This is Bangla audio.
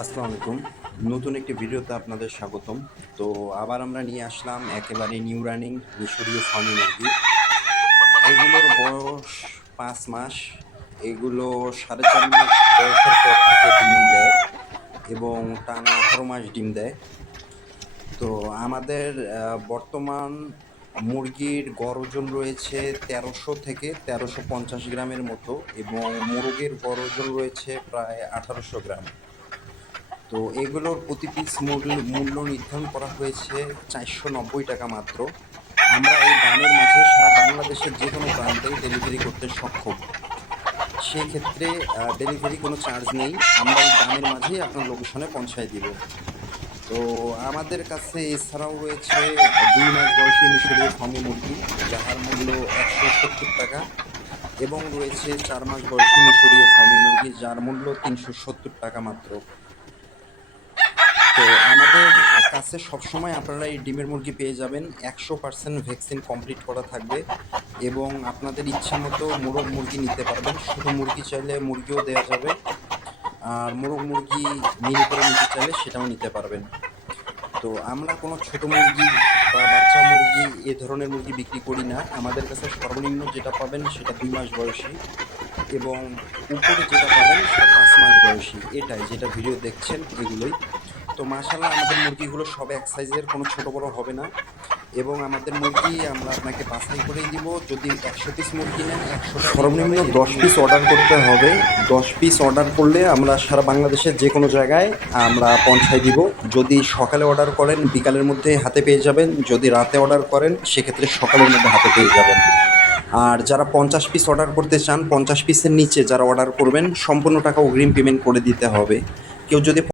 আসসালামু আলাইকুম। নতুন একটি ভিডিওতে আপনাদের স্বাগতম। তো আবার আমরা নিয়ে আসলাম একেবারে নিউ রানিং মিশরীয় ফার্মি মুরগি। এগুলোর বয়স 5 মাস। এগুলো 4.5 মাস বয়সের পর থেকে ডিম দেয় এবং টানা 18 মাস ডিম দেয়। তো আমাদের বর্তমান মুরগির গড় ওজন রয়েছে 1300 থেকে 1350 গ্রামের মতো এবং মোরগের গড় ওজন রয়েছে প্রায় 1800 গ্রাম। তো এগুলোর প্রতি পিস মূল্য নির্ধারণ করা হয়েছে 490 টাকা মাত্র। আমরা এই দামের মাঝে সারা বাংলাদেশের যে কোনো প্রান্তেই ডেলিভারি করতে সক্ষম। সেক্ষেত্রে ডেলিভারি কোনো চার্জ নেই, আমরা এই দামের মাঝেই আপনার লোকেশনে পৌঁছায় দিব। তো আমাদের কাছে এছাড়াও রয়েছে 2 মাস বয়সী মিশরীয় ফার্মি মুরগি, যাহার মূল্য 170 টাকা, এবং রয়েছে 4 মাস বয়সী মিশরীয় ফার্মি মুরগি, যার মূল্য 370 টাকা মাত্র। তো আমাদের কাছে সবসময় আপনারা এই ডিমের মুরগি পেয়ে যাবেন, 100% ভ্যাকসিন কমপ্লিট করা থাকবে এবং আপনাদের ইচ্ছা মতো মোরগ মুরগি নিতে পারবেন। ছোটো মুরগি চাইলে মুরগিও দেওয়া যাবে, আর মোরগ মুরগি মিল করে নিতে চাইলে সেটাও নিতে পারবেন। তো আমরা কোনো ছোটো মুরগি বা বাচ্চা মুরগি এ ধরনের মুরগি বিক্রি করি না। আমাদের কাছে সর্বনিম্ন যেটা পাবেন সেটা 2 মাস বয়সী এবং উপরে যেটা পাবেন সেটা 5 মাস বয়সী। এটাই যেটা ভিডিও দেখছেন এগুলোই। তো মাশাআল্লাহ আমাদের মুরগিগুলো সব এক সাইজের, কোনো ছোট বড় হবে না এবং আমাদের মুরগি আমরা আপনাকে বাছাই করেই দিব। যদি 100 পিস মুরগি নেন 100 সর্বনিম্ন 10 পিস অর্ডার করতে হবে। 10 পিস অর্ডার করলে আমরা সারা বাংলাদেশের যে কোনো জায়গায় আমরা পৌঁছায় দিব। যদি সকালে অর্ডার করেন বিকালের মধ্যে হাতে পেয়ে যাবেন, যদি রাতে অর্ডার করেন সেক্ষেত্রে সকালের মধ্যে হাতে পেয়ে যাবেন। আর যারা 50 পিস অর্ডার করতে চান, 50 পিসের নিচে যারা অর্ডার করবেন সম্পূর্ণ টাকা অগ্রিম পেমেন্ট করে দিতে হবে। কেউ যদি